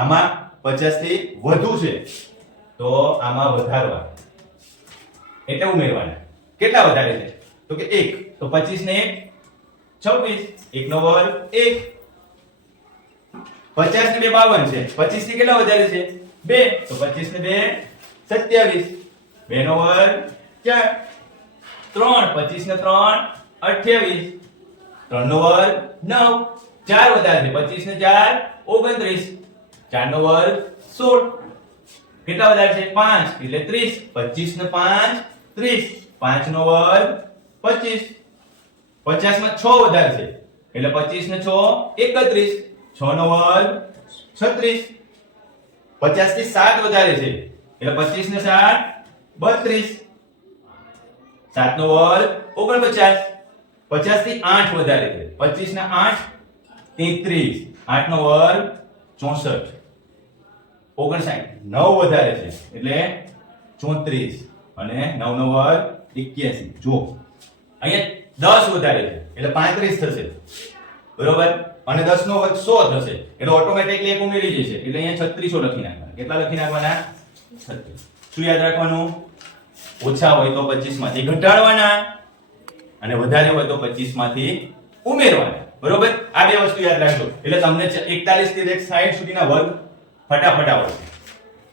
આમાં 50 થી વધુ છે તો આમાં વધારવા એટલે ઉમેરવાના. કેટલા વધારે છે તો કે 1, તો 25 ને 1 26, 1 નો વર્ગ 1. 50 ને 2 52 છે, 25 થી કેટલા વધારે છે 2, તો 25 ને 2 27, 2 નો વર્ગ 4, 3, 25 ને 3 28, 3 નો વર્ગ 9, 4 વધારે છે 25 ને 4 29, 4 નો વર્ગ 16, કેટલા વધારે છે 5 એટલે 30, 25 ને 5 30, 5 નો વર્ગ 25, 50 માં 6 વધારે છે એટલે 25 ને 6 31, 6 નો વર્ગ 36, 50 થી 7 વધારે છે એટલે 25 ને 7 32, 7 નો વર્ગ 49, 50 થી 8 વધારે છે 25 ને 8 33, 8 નો વર્ગ 64, 59, 9 વધારે છે એટલે 34 અને 9 નો વર્ગ 81. જો અહીંયા 10 વધારે છે એટલે 35 થશે બરોબર, અને 10 નો વર્ગ 100 થશે એટલે ઓટોમેટિકલી એક ઉમેરી જશે એટલે અહીંયા 3600 લખી નાખવાના. કેટલા લખી નાખવાના 36. શું યાદ રાખવાનું? ઓછા હોય તો 25 માંથી ઘટાડવાના અને વધારે હોય તો 25 માંથી ઉમેરવાના. બરોબર, આ બે વસ્તુ યાદ રાખજો એટલે તમને 41 થી 60 સુધીના વર્ગ ફટાફટ આવડશે.